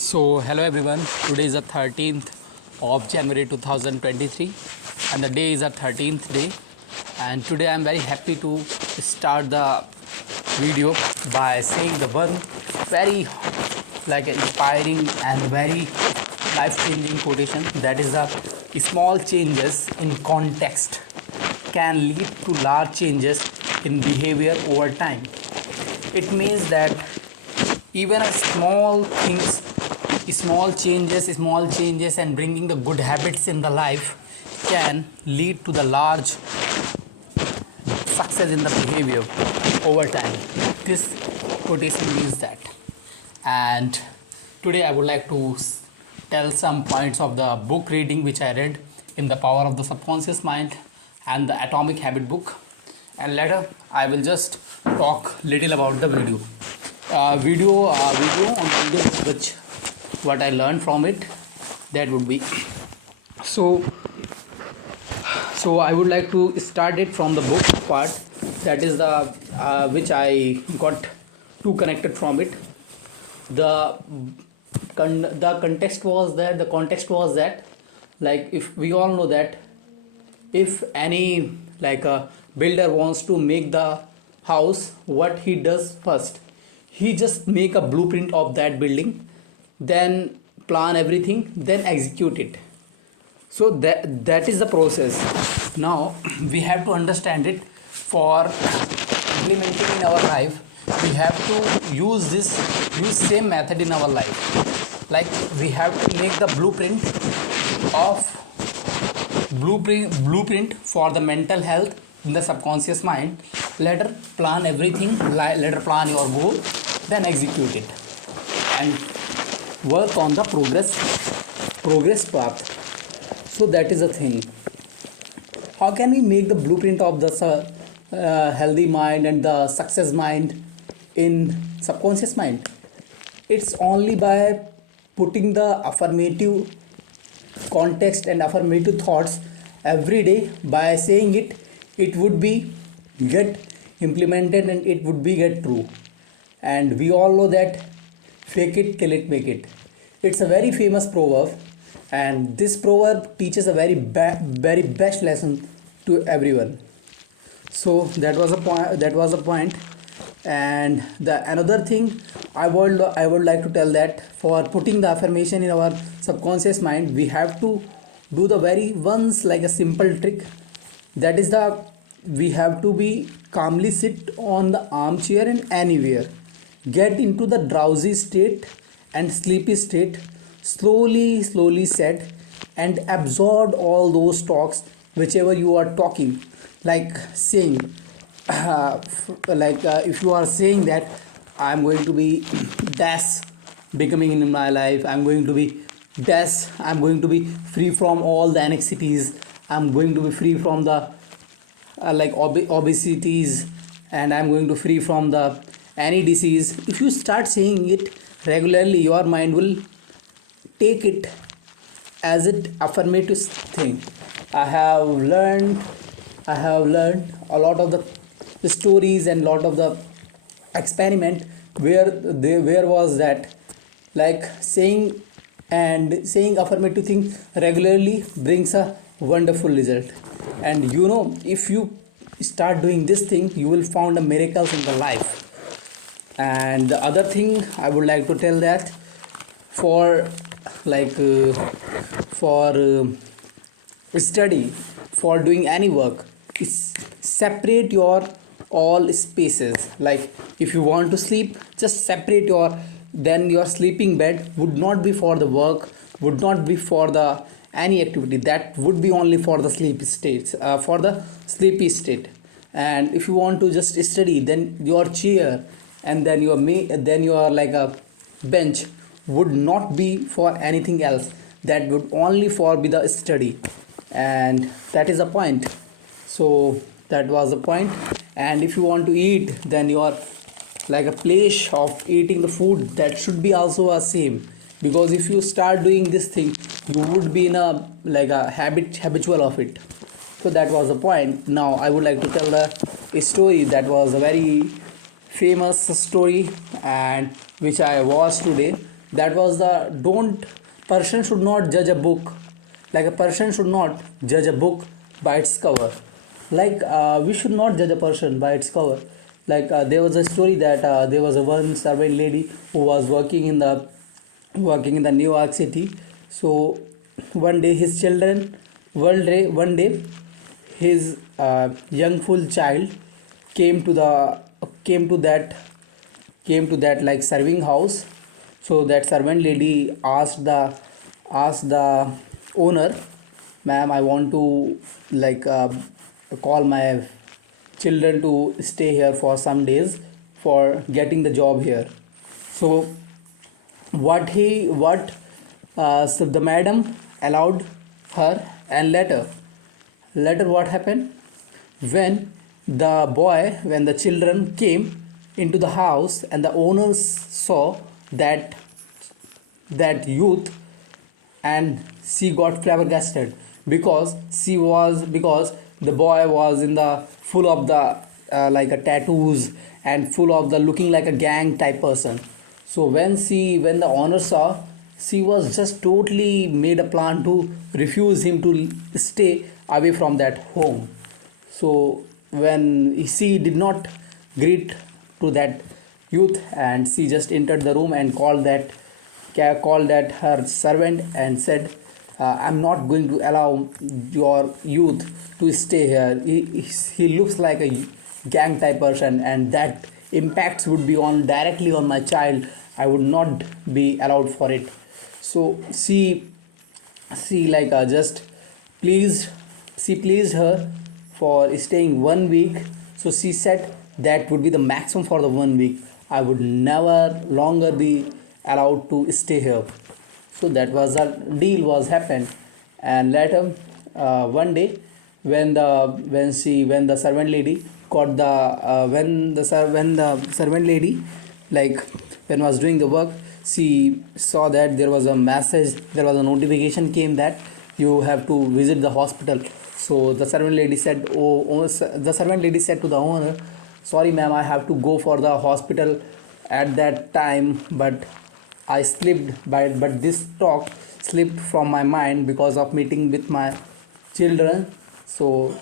Hello everyone. Today is the 13th of January 2023, and the day is the 13th day. And today I'm very happy to start the video by saying the one very inspiring and very life-changing quotation, that is the small changes in context can lead to large changes in behavior over time. It means that even a small changes and bringing the good habits in the life can lead to the large success in the behavior over time. This quotation means that. And today I would like to tell some points of the book reading which I read in The Power of the Subconscious Mind and the Atomic Habit book, and later I will just talk little about the video on video which what I learned from it. That would be so I would like to start it from the book part, that is the which I got too connected from it. The context was that, like, if we all know that if any a builder wants to make the house, what he does first, he just make a blueprint of that building, then plan everything, then execute it. So that is the process. Now we have to understand it. For implementing in our life, we have to use same method in our life. Like, we have to make the blueprint for the mental health in the subconscious mind. Later plan everything, later plan your goal, then execute it and work on the progress path. So that is the thing. How can we make the blueprint of the healthy mind and the success mind in subconscious mind? It's only by putting the affirmative context and affirmative thoughts every day. By saying it would be get implemented and it would be get true. And we all know that fake it till it make it. It's a very famous proverb, and this proverb teaches a very best lesson to everyone. So that was a point. And the another thing I would like to tell, that for putting the affirmation in our subconscious mind, we have to do the very once, like a simple trick. That is we have to be calmly sit on the armchair and anywhere, get into the drowsy state and sleepy state, slowly set and absorb all those talks whichever you are talking. Like saying if you are saying that I'm going to be dash becoming in my life, I'm going to be free from all the anxieties, I'm going to be free from the obesities, and I'm going to free from the any disease. If you start saying it regularly, your mind will take it as it affirmative thing. I have learned a lot of the stories and lot of the experiment where was that, like, saying affirmative thing regularly brings a wonderful result. And if you start doing this thing, you will find a miracles in the life. And the other thing I would like to tell, that for study, for doing any work, is separate your all spaces. Like, if you want to sleep, just separate your sleeping bed would not be for the work, would not be for the any activity, that would be only for the sleep states, for the sleepy state. And if you want to just study, then your chair and then your like a bench would not be for anything else, that would only for be the study. And that is a point. So that was the point. And if you want to eat, then your like a place of eating the food, that should be also a same. Because if you start doing this thing, you would be in a habitual of it. So that was the point. Now I would like to tell a story that was a very famous story, and which I watched today. that was the don't person should not judge a book, like a person should not judge a book by its cover. Like we should not judge a person by its cover. Like there was a story that there was a one servant lady who was working in the New York City. So one day his children, one day his young full child came to the came to that came to that like serving house. So that servant lady asked the owner, ma'am, I want to like call my children to stay here for some days for getting the job here. So so the madam allowed her, and later what happened, when when the children came into the house and the owners saw that youth, and she got flabbergasted because because the boy was in the full of the like a tattoos and full of the looking like a gang type person. So when the owner saw, she was just totally made a plan to refuse him to stay away from that home. So when she did not greet to that youth, and she just entered the room and called that her servant and said, I'm not going to allow your youth to stay here. He looks like a gang type person, and that impacts would be on directly on my child. I would not be allowed for it. So she like just pleased she pleased her for staying 1 week. So she said that would be the maximum for the 1 week. I would never longer be allowed to stay here. So that was a deal was happened. And later one day, when the servant lady got the when the servant lady like when was doing the work, she saw that there was a message, there was a notification came that you have to visit the hospital. So the servant lady said, the servant lady said to the owner, sorry ma'am, I have to go for the hospital at that time, but I slipped but this talk slipped from my mind because of meeting with my children. So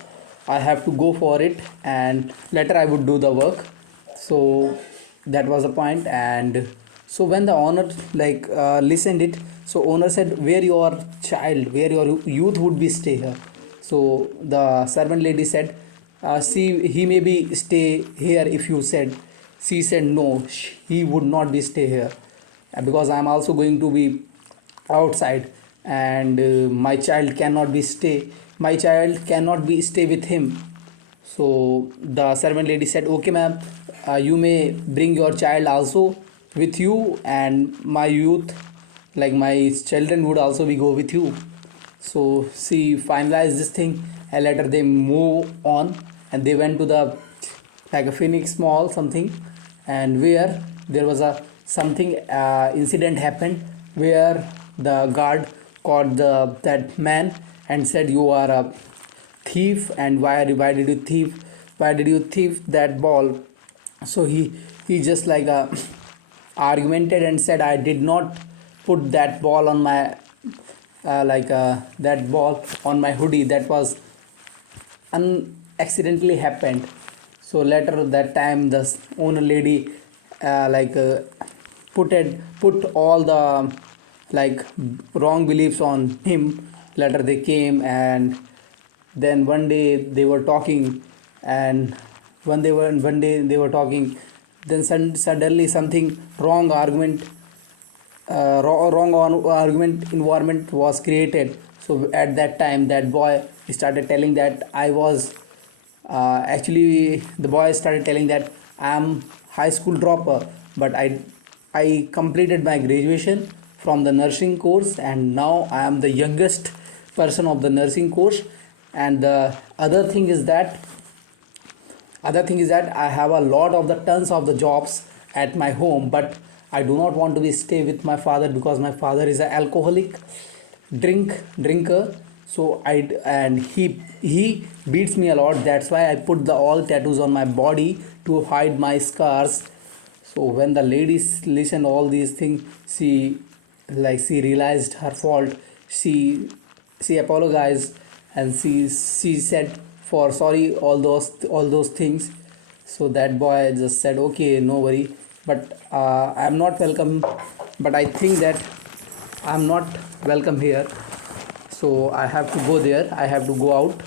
I have to go for it, and later I would do the work. So that was the point. And so when the owner like listened it, so owner said, where your child, where your youth would be stay here. So the servant lady said, see, he may be stay here if you said. She said no, he would not be stay here, because I am also going to be outside, and my child cannot be stay with him. So the servant lady said, okay ma'am, you may bring your child also with you, and my youth, like my children would also be go with you. So she finalized this thing, and later they move on, and they went to the like a Phoenix Mall something, and where there was a something incident happened where the guard caught that man and said, you are a thief, and why did you thief that ball. So he just like argumented and said, I did not put that ball on my that ball on my hoodie, that was accidentally happened. So later that time the owner lady put all the like wrong beliefs on him. Later they came, and then one day they were talking, and one day they were talking, then suddenly something wrong argument environment was created. So at that time that boy started telling that I was actually the boy started telling that I'm high school dropper, but I completed my graduation from the nursing course, and now I am the youngest person of the nursing course. And the other thing is that I have a lot of the tons of the jobs at my home, but I do not want to be stay with my father because my father is an alcoholic drinker. So he beats me a lot. That's why I put the all tattoos on my body to hide my scars. So when the ladies listen all these things, she like she realized her fault. She apologized, and she said for sorry all those things. So that boy just said, okay, no worry, but I'm not welcome, but I think that I'm not welcome here, so I have to go there, I have to go out.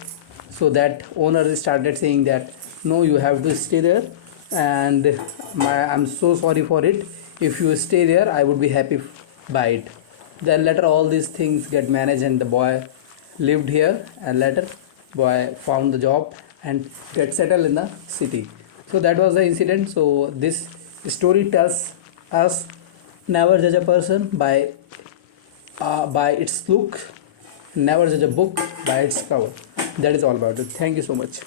So that owner started saying that no, you have to stay there, and I'm so sorry for it. If you stay there, I would be happy by it. Then later all these things get managed, and the boy lived here, and later boy found the job and get settled in the city. So that was the incident. So this story tells us, never judge a person by its look, never judge a book by its cover. That is all about it. Thank you so much.